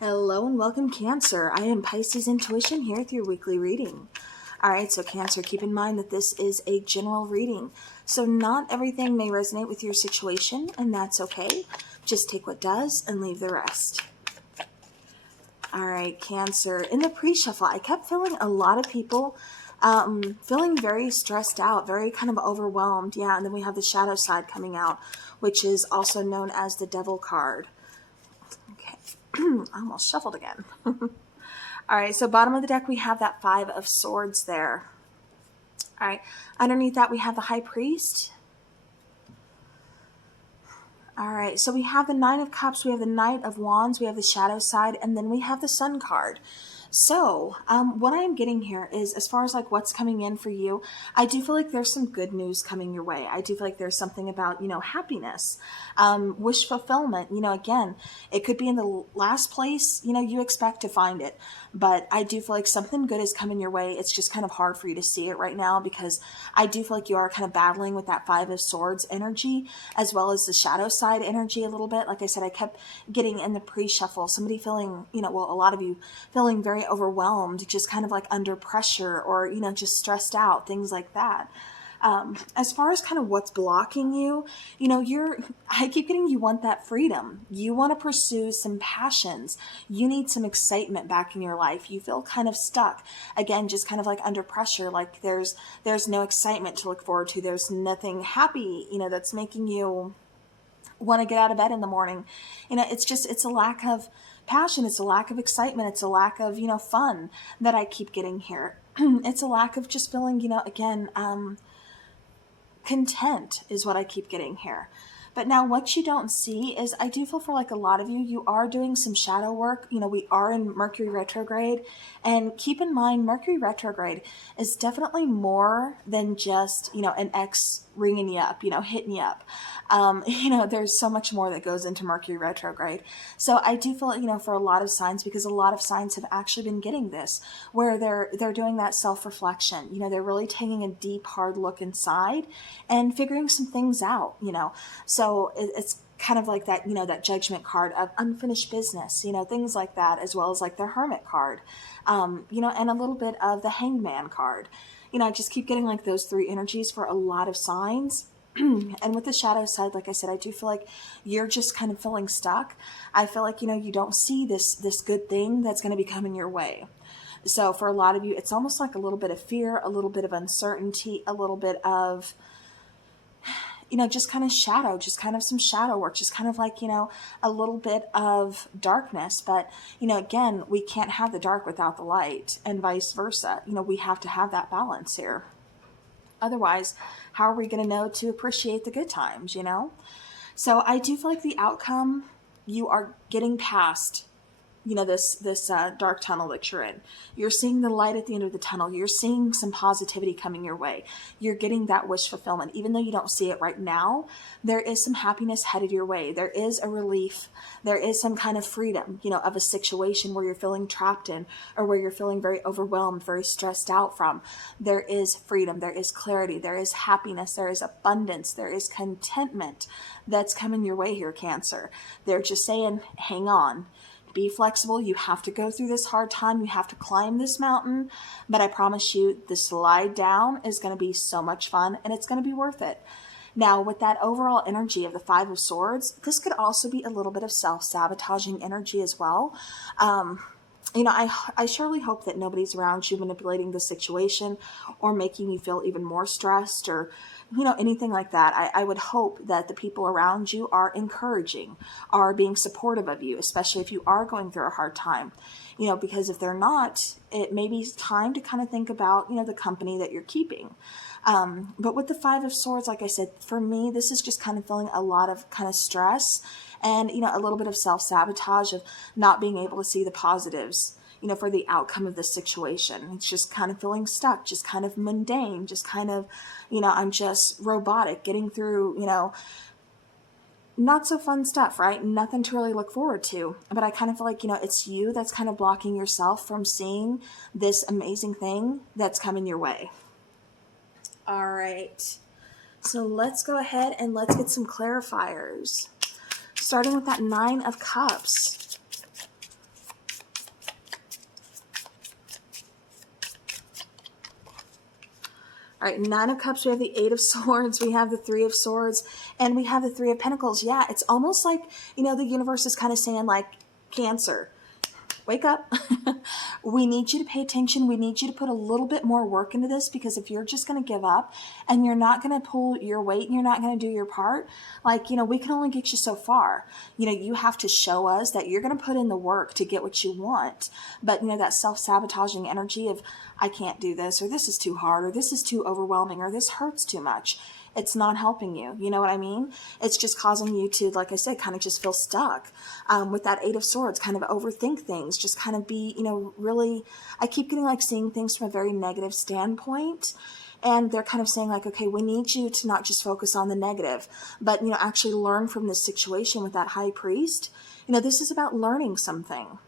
Hello and welcome, Cancer. I am Piscesintuition here with your weekly reading. Alright, so Cancer, keep in mind that this is a general reading. So not everything may resonate with your situation, and that's okay. Just take what does and leave the rest. Alright, Cancer. In the pre-shuffle, I kept feeling a lot of people feeling very stressed out, very kind of overwhelmed. Yeah, and then we have the shadow side coming out, which is also known as the Devil card. Okay. I almost shuffled again. All right, so bottom of the deck, we have that Five of Swords there. All right, underneath that, we have the High Priest. All right, so we have the Nine of Cups, we have the Knight of Wands, we have the Shadow side, and then we have the Sun card. So what I am getting here is, as far as like what's coming in for you, I do feel like there's some good news coming your way. I do feel like there's something about, happiness, wish fulfillment. Again, it could be in the last place, you expect to find it. But I do feel like something good is coming your way. It's just kind of hard for you to see it right now because I do feel like you are kind of battling with that Five of Swords energy as well as the shadow side energy a little bit. Like I said, I kept getting in the pre-shuffle, somebody feeling, a lot of you feeling very overwhelmed, just kind of like under pressure or, just stressed out, things like that. As far as kind of what's blocking you, I keep getting, you want that freedom. You want to pursue some passions. You need some excitement back in your life. You feel kind of stuck. Again, just kind of like under pressure, like there's no excitement to look forward to. There's nothing happy, that's making you want to get out of bed in the morning. It's a lack of passion. It's a lack of excitement. It's a lack of, fun that I keep getting here. It's a lack of just feeling, again, content is what I keep getting here. But now what you don't see is I do feel for like a lot of you are doing some shadow work. We are in Mercury retrograde, and keep in mind Mercury retrograde is definitely more than just, an ex ringing you up, hitting you up. There's so much more that goes into Mercury retrograde. So I do feel, for a lot of signs, because a lot of signs have actually been getting this, where they're doing that self-reflection. They're really taking a deep, hard look inside and figuring some things out, So it's kind of like that, that judgment card of unfinished business, things like that, as well as like the Hermit card, and a little bit of the Hangman card. I just keep getting like those three energies for a lot of signs. And with the shadow side, like I said, I do feel like you're just kind of feeling stuck. I feel like, you don't see this good thing that's going to be coming your way. So for a lot of you, it's almost like a little bit of fear, a little bit of uncertainty, a little bit of, just kind of shadow, just kind of some shadow work, just kind of like, a little bit of darkness. But, again, we can't have the dark without the light, and vice versa. We have to have that balance here. Otherwise, how are we going to know to appreciate the good times, So I do feel like the outcome, you are getting past, this dark tunnel that you're in. You're seeing the light at the end of the tunnel. You're seeing some positivity coming your way. You're getting that wish fulfillment. Even though you don't see it right now, there is some happiness headed your way. There is a relief. There is some kind of freedom, of a situation where you're feeling trapped in, or where you're feeling very overwhelmed, very stressed out from. There is freedom. There is clarity. There is happiness. There is abundance. There is contentment that's coming your way here, Cancer. They're just saying, hang on. Be flexible. You have to go through this hard time. You have to climb this mountain. But I promise you, the slide down is going to be so much fun, and it's going to be worth it. Now, with that overall energy of the Five of Swords, this could also be a little bit of self-sabotaging energy as well. I surely hope that nobody's around you manipulating the situation or making you feel even more stressed or, anything like that. I would hope that the people around you are encouraging, are being supportive of you, especially if you are going through a hard time, because if they're not, it may be time to kind of think about, the company that you're keeping. But with the Five of Swords, like I said, for me, this is just kind of feeling a lot of kind of stress and, a little bit of self-sabotage of not being able to see the positives, for the outcome of this situation. It's just kind of feeling stuck, just kind of mundane, just kind of, I'm just robotic, getting through, not so fun stuff, right? Nothing to really look forward to. But I kind of feel like, it's you that's kind of blocking yourself from seeing this amazing thing that's coming your way. All right. So let's go ahead and let's get some clarifiers. Starting with that Nine of Cups. All right, Nine of Cups, we have the Eight of Swords, we have the Three of Swords, and we have the Three of Pentacles. Yeah, it's almost like, you know, the universe is kind of saying like, Cancer, wake up. We need you to pay attention. We need you to put a little bit more work into this, because if you're just going to give up and you're not going to pull your weight and you're not going to do your part, like, you know, we can only get you so far. You know, you have to show us that you're going to put in the work to get what you want. But, you know, that self-sabotaging energy of, I can't do this, or this is too hard, or this is too overwhelming, or this hurts too much. It's not helping you. You know what I mean? It's just causing you to, like I said, kind of just feel stuck. With that Eight of Swords, kind of overthink things, just kind of be, you know, really, I keep getting like seeing things from a very negative standpoint. And they're kind of saying like, okay, we need you to not just focus on the negative, but, you know, actually learn from this situation with that High Priest. You know, this is about learning something.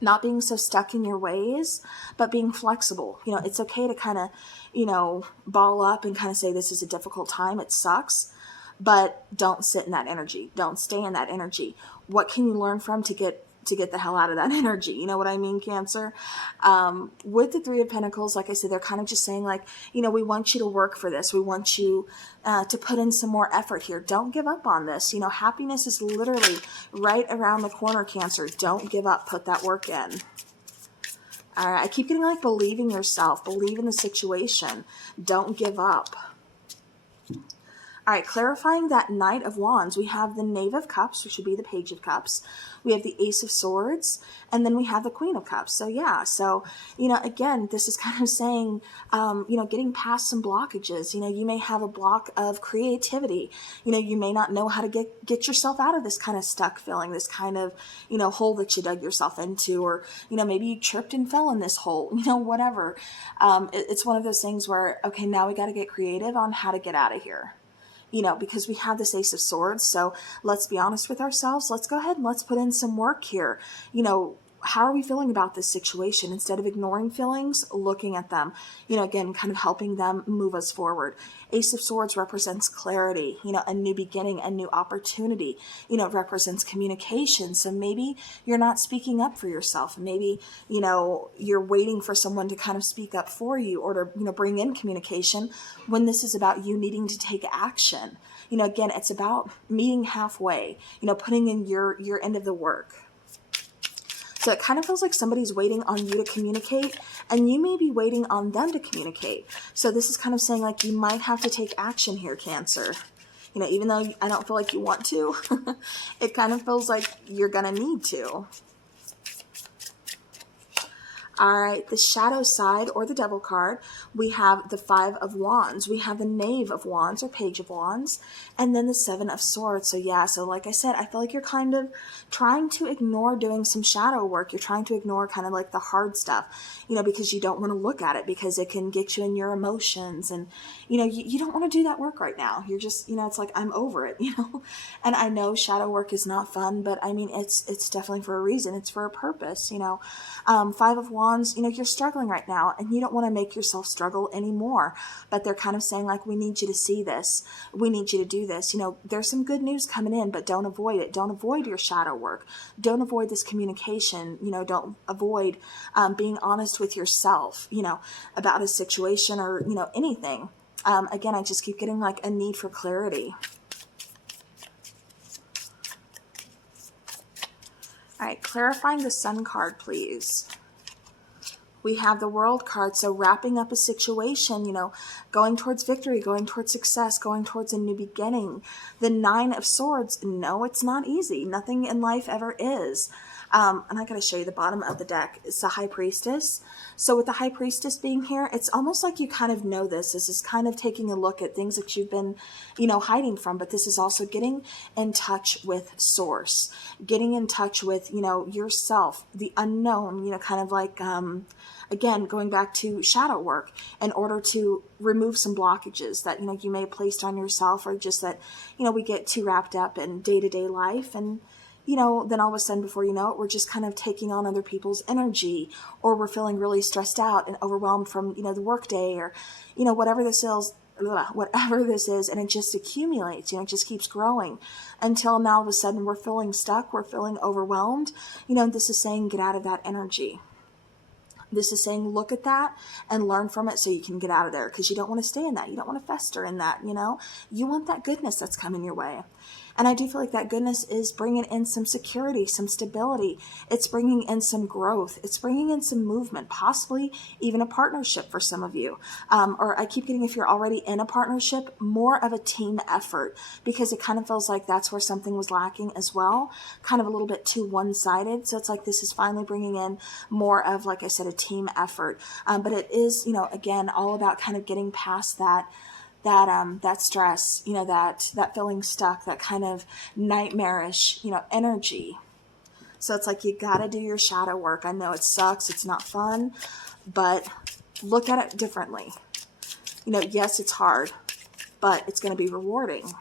Not being so stuck in your ways, but being flexible. You know, it's okay to kind of, you know, ball up and kind of say, this is a difficult time, it sucks, but don't sit in that energy. Don't stay in that energy. What can you learn from to get the hell out of that energy? You know what I mean, Cancer? With the Three of Pentacles, like I said, they're kind of just saying like, you know, we want you to work for this. We want you to put in some more effort here. Don't give up on this. You know, happiness is literally right around the corner, Cancer. Don't give up. Put that work in. All right. I keep getting like, believe in yourself. Believe in the situation. Don't give up. All right, clarifying that Knight of Wands, we have the Knave of Cups, which would be the Page of Cups. We have the Ace of Swords, and then we have the Queen of Cups. So yeah, so, you know, again, this is kind of saying, you know, getting past some blockages. You know, you may have a block of creativity. You know, you may not know how to get yourself out of this kind of stuck feeling, this kind of, you know, hole that you dug yourself into, or, you know, maybe you tripped and fell in this hole, you know, whatever. It's one of those things where, okay, now we got to get creative on how to get out of here. You know, because we have this Ace of Swords. So let's be honest with ourselves. Let's go ahead and let's put in some work here. You know, how are we feeling about this situation? Instead of ignoring feelings, looking at them, you know, again, kind of helping them move us forward. Ace of Swords represents clarity, you know, a new beginning, a new opportunity. You know, it represents communication. So maybe you're not speaking up for yourself. Maybe, you know, you're waiting for someone to kind of speak up for you, or to, you know, bring in communication, when this is about you needing to take action. You know, again, it's about meeting halfway, you know, putting in your end of the work. So it kind of feels like somebody's waiting on you to communicate, and you may be waiting on them to communicate. So this is kind of saying like, you might have to take action here, Cancer. You know, even though I don't feel like you want to, it kind of feels like you're going to need to. All right, the shadow side, or the devil card, we have the Five of Wands. We have the Knave of Wands, or Page of Wands, and then the Seven of Swords. So yeah, so like I said, I feel like you're kind of trying to ignore doing some shadow work. You're trying to ignore kind of like the hard stuff, you know, because you don't want to look at it, because it can get you in your emotions. And, you know, you don't want to do that work right now. You're just, you know, it's like, I'm over it, you know. And I know shadow work is not fun, but I mean, it's definitely for a reason. It's for a purpose, you know. Five of Wands, you know, you're struggling right now, and you don't want to make yourself struggle anymore, but they're kind of saying like, we need you to see this. We need you to do this. You know, there's some good news coming in, but don't avoid it. Don't avoid your shadow work. Don't avoid this communication. You know, don't avoid being honest with yourself, you know, about a situation, or, you know, anything. Again, I just keep getting like a need for clarity. All right, clarifying the Sun card, please. We have the World card, so wrapping up a situation, you know, going towards victory, going towards success, going towards a new beginning. The Nine of Swords, no, it's not easy. Nothing in life ever is. And I got to show you the bottom of the deck. It's the High Priestess. So with the High Priestess being here, it's almost like you kind of know this. This is kind of taking a look at things that you've been, you know, hiding from. But this is also getting in touch with Source, getting in touch with, you know, yourself, the unknown, you know, kind of like, again, going back to shadow work in order to remove some blockages that, you know, you may have placed on yourself, or just that, you know, we get too wrapped up in day-to-day life, and, you know, then all of a sudden, before you know it, we're just kind of taking on other people's energy, or we're feeling really stressed out and overwhelmed from, you know, the workday, or, you know, whatever this is, and it just accumulates, you know, it just keeps growing until now all of a sudden we're feeling stuck, we're feeling overwhelmed. You know, this is saying get out of that energy. This is saying look at that and learn from it so you can get out of there, because you don't want to stay in that. You don't want to fester in that, you know. You want that goodness that's coming your way. And I do feel like that goodness is bringing in some security, some stability. It's bringing in some growth. It's bringing in some movement, possibly even a partnership for some of you. Or I keep getting, if you're already in a partnership, more of a team effort, because it kind of feels like that's where something was lacking as well. Kind of a little bit too one-sided. So it's like this is finally bringing in more of, like I said, a team effort. But it is, you know, again, all about kind of getting past that stress, you know, that feeling stuck, that kind of nightmarish, you know, energy. So it's like you got to do your shadow work. I know it sucks. It's not fun, but look at it differently. You know, yes, it's hard, but it's going to be rewarding.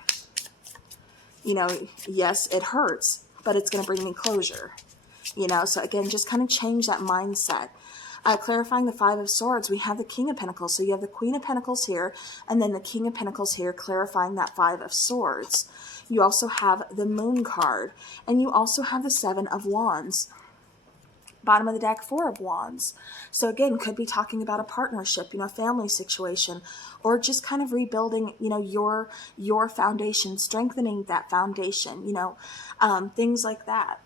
You know, yes, it hurts, but it's going to bring me closure. You know, so again, just kind of change that mindset. Clarifying the Five of Swords, we have the King of Pentacles. So you have the Queen of Pentacles here, and then the King of Pentacles here, clarifying that Five of Swords. You also have the Moon card, and you also have the Seven of Wands. Bottom of the deck, Four of Wands. So again, could be talking about a partnership, you know, family situation, or just kind of rebuilding, you know, your foundation, strengthening that foundation, you know, things like that.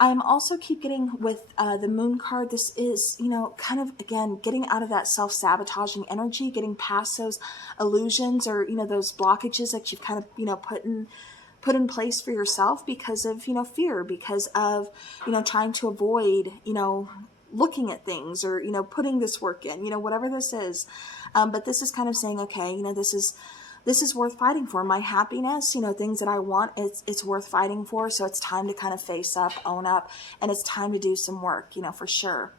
I'm also keep getting with the Moon card, this is, you know, kind of, again, getting out of that self-sabotaging energy, getting past those illusions or, you know, those blockages that you've kind of, you know, put in place for yourself because of, you know, fear, because of, you know, trying to avoid, you know, looking at things or, you know, putting this work in, you know, whatever this is. But this is kind of saying, okay, you know, this is worth fighting for. My happiness, you know, things that I want, it's worth fighting for. So it's time to kind of face up, own up, and it's time to do some work, you know, for sure.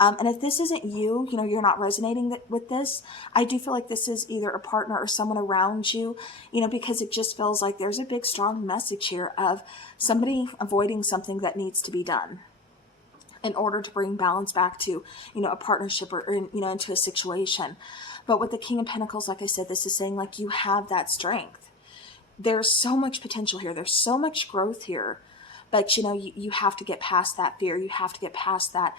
And if this isn't you, you know, you're not resonating with this, I do feel like this is either a partner or someone around you, you know, because it just feels like there's a big, strong message here of somebody avoiding something that needs to be done in order to bring balance back to, you know, a partnership or, you know, into a situation. But with the King of Pentacles, like I said, this is saying like you have that strength. There's so much potential here. There's so much growth here. But, you know, you have to get past that fear. You have to get past that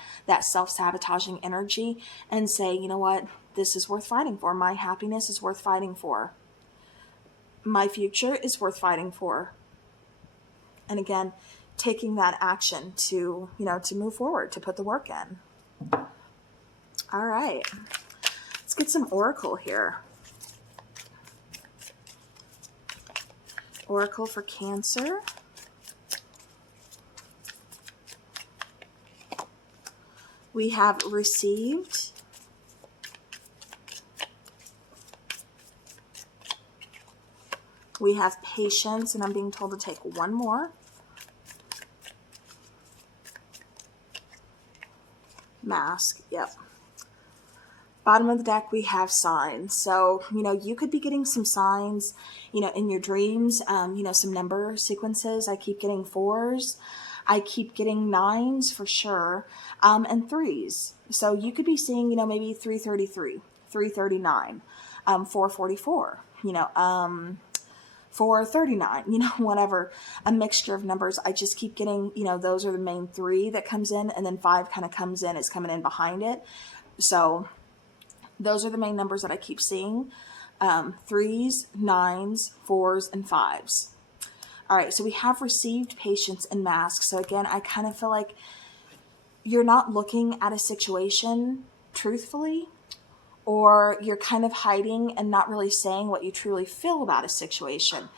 self-sabotaging energy and say, you know what, this is worth fighting for. My happiness is worth fighting for. My future is worth fighting for. And again, taking that action to, you know, to move forward, to put the work in. All right. Let's get some oracle here. Oracle for Cancer. We have received. We have patience, and I'm being told to take one more. Mask, yep. Bottom of the deck, we have signs. So, you know, you could be getting some signs, you know, in your dreams, you know, some number sequences. I keep getting 4s. I keep getting 9s for sure, and 3s. So you could be seeing, you know, maybe 333, 339, 444, you know, 439, you know, whatever, a mixture of numbers. I just keep getting, you know, those are the main 3 that comes in, and then 5 kind of comes in, it's coming in behind it. So those are the main numbers that I keep seeing. 3s, 9s, 4s, and 5s. All right, so we have received, patience, and mask. So again, I kind of feel like you're not looking at a situation truthfully, or you're kind of hiding and not really saying what you truly feel about a situation.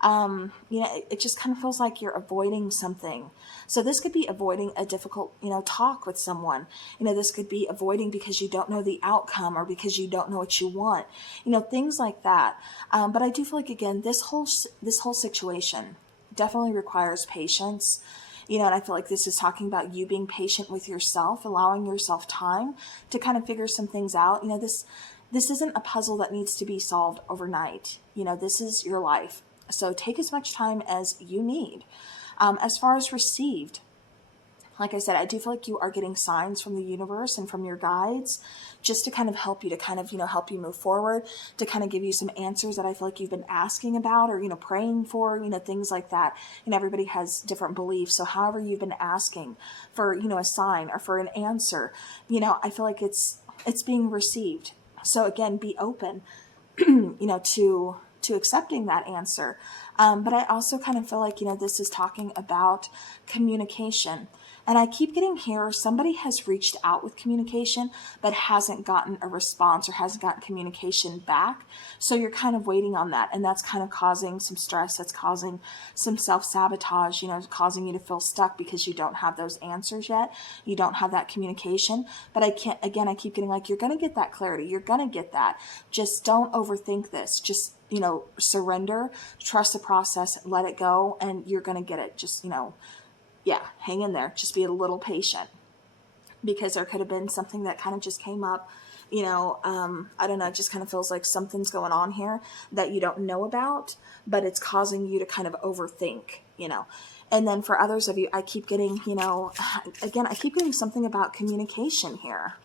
You know, it just kind of feels like you're avoiding something. So this could be avoiding a difficult, you know, talk with someone. You know, this could be avoiding because you don't know the outcome or because you don't know what you want. You know, things like that. But I do feel like, again, this whole situation definitely requires patience. You know, and I feel like this is talking about you being patient with yourself, allowing yourself time to kind of figure some things out. You know, this isn't a puzzle that needs to be solved overnight. You know, this is your life. So take as much time as you need. As far as received, Like I said, I do feel like you are getting signs from the universe and from your guides just to kind of help you, to kind of, help you move forward, to kind of give you some answers that I feel like you've been asking about or, praying for, things like that. And everybody has different beliefs. So however you've been asking for, a sign or for an answer, I feel like it's being received. So again, be open, to accepting that answer. But I also kind of feel like, this is talking about communication. And I keep getting here, somebody has reached out with communication, but hasn't gotten a response or hasn't gotten communication back. So you're kind of waiting on that. And that's kind of causing some stress. That's causing some self-sabotage, causing you to feel stuck because you don't have those answers yet. You don't have that communication. But I keep getting like, you're going to get that clarity. You're going to get that. Just don't overthink this. Just, surrender, trust the process, let it go, and you're going to get it. Just, hang in there. Just be a little patient, because there could have been something that kind of just came up, I don't know, it just kind of feels like something's going on here that you don't know about, but it's causing you to kind of overthink, And then for others of you, I keep getting, I keep getting something about communication here.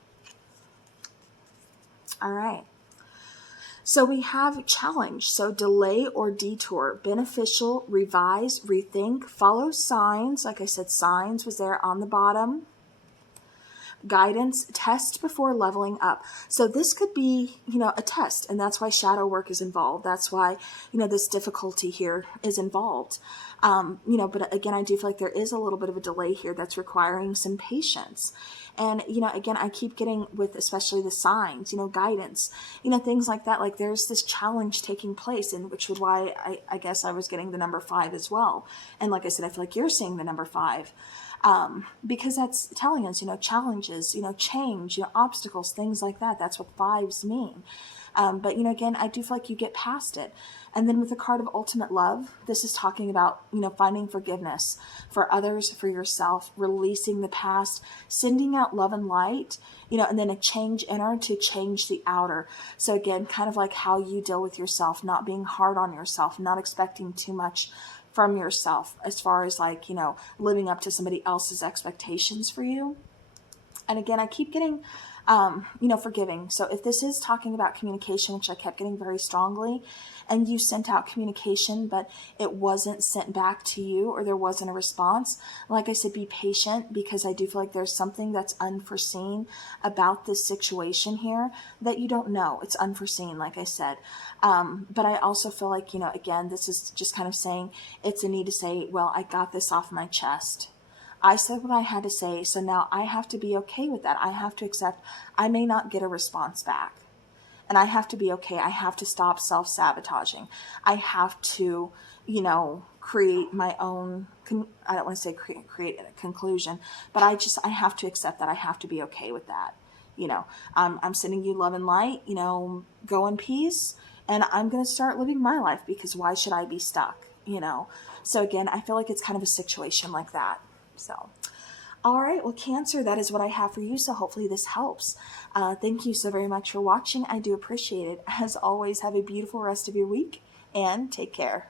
All right. So we have challenge. So delay or detour, beneficial, revise, rethink, follow signs. Like I said, signs was there on the bottom. Guidance, test before leveling up. So this could be, a test, and that's why shadow work is involved. That's why, this difficulty here is involved. But again, I do feel like there is a little bit of a delay here that's requiring some patience. And, again, I keep getting with especially the signs, guidance, things like that. Like there's this challenge taking place, and which is why I guess I was getting the number 5 as well. And like I said, I feel like you're seeing the number 5. Because that's telling us, challenges, change, obstacles, things like that. That's what 5s mean. But, again, I do feel like you get past it. And then with the card of ultimate love, this is talking about, finding forgiveness for others, for yourself, releasing the past, sending out love and light, and then a change inner to change the outer. So again, kind of like how you deal with yourself, not being hard on yourself, not expecting too much from yourself as far as like, living up to somebody else's expectations for you. And again, I keep getting, forgiving. So if this is talking about communication, which I kept getting very strongly, and you sent out communication, but it wasn't sent back to you, or there wasn't a response, like I said, be patient, because I do feel like there's something that's unforeseen about this situation here that you don't know. It's unforeseen, like I said. But I also feel like, again, this is just kind of saying it's a need to say, well, I got this off my chest. I said what I had to say, so now I have to be okay with that. I have to accept I may not get a response back. And I have to be okay. I have to stop self-sabotaging. I have to, create my own, I don't want to say create a conclusion, but I have to accept that. I have to be okay with that. I'm sending you love and light, go in peace, and I'm going to start living my life, because why should I be stuck, So again, I feel like it's kind of a situation like that. So, all right, well, Cancer, that is what I have for you. So hopefully this helps. Thank you so very much for watching. I do appreciate it. As always, have a beautiful rest of your week, and take care.